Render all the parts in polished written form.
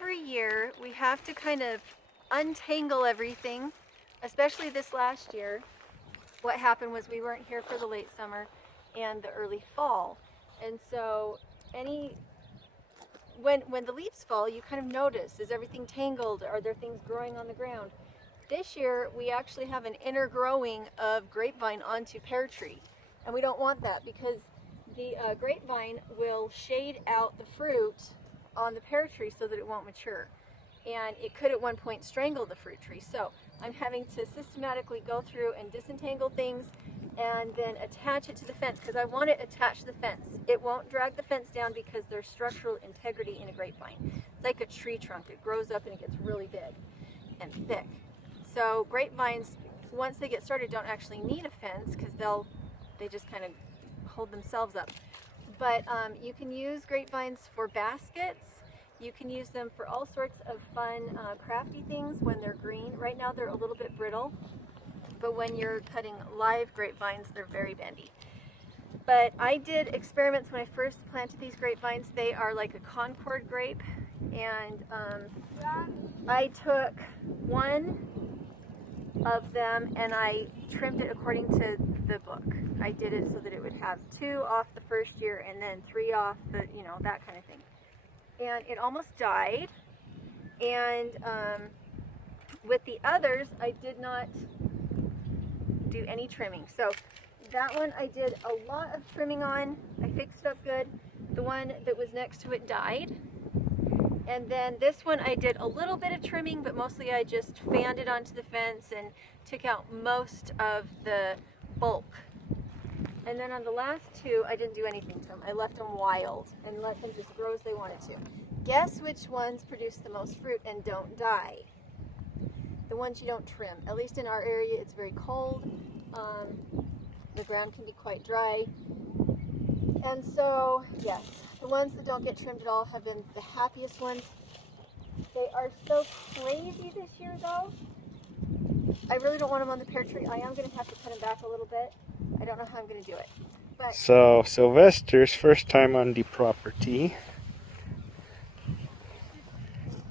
every year we have to kind of untangle everything, especially this last year. What happened was we weren't here for the late summer and the early fall. And so when the leaves fall, you kind of notice, is everything tangled? Are there things growing on the ground? This year, we actually have an intergrowing of grapevine onto pear tree. And we don't want that because the grapevine will shade out the fruit on the pear tree so that it won't mature. And it could at one point strangle the fruit tree. So I'm having to systematically go through and disentangle things and then attach it to the fence because I want it attached to the fence. It won't drag the fence down because there's structural integrity in a grapevine. It's like a tree trunk. It grows up and it gets really big and thick. So grapevines, once they get started, don't actually need a fence because they just kind of hold themselves up. But you can use grapevines for baskets. You can use them for all sorts of fun, crafty things when they're green. Right now they're a little bit brittle, but when you're cutting live grapevines, they're very bendy. But I did experiments when I first planted these grapevines. They are like a Concord grape, and I took one of them and I trimmed it according to the book. I did it so that it would have 2 off the first year and then 3 off the, that kind of thing. And it almost died. And with the others, I did not do any trimming. So that one I did a lot of trimming on. I fixed it up good. The one that was next to it died. And then this one I did a little bit of trimming, but mostly I just fanned it onto the fence and took out most of the bulk. And then on the last 2, I didn't do anything to them. I left them wild and let them just grow as they wanted to. Guess which ones produce the most fruit and don't die? The ones you don't trim. At least in our area, it's very cold. The ground can be quite dry. And so, yes, the ones that don't get trimmed at all have been the happiest ones. They are so crazy this year, though. I really don't want them on the pear tree. I am going to have to cut them back a little bit. I don't know how I'm going to do it. But so, Sylvester's first time on the property.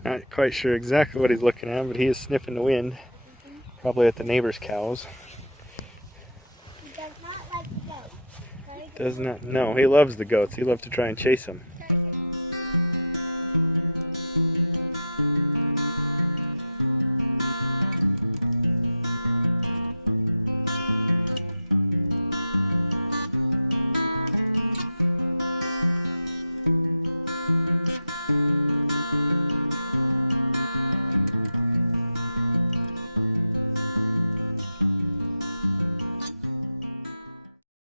Not quite sure exactly what he's looking at, but he is sniffing the wind. Probably at the neighbor's cows. He does not like goats. Does not, no, he loves the goats. He loves to try and chase them.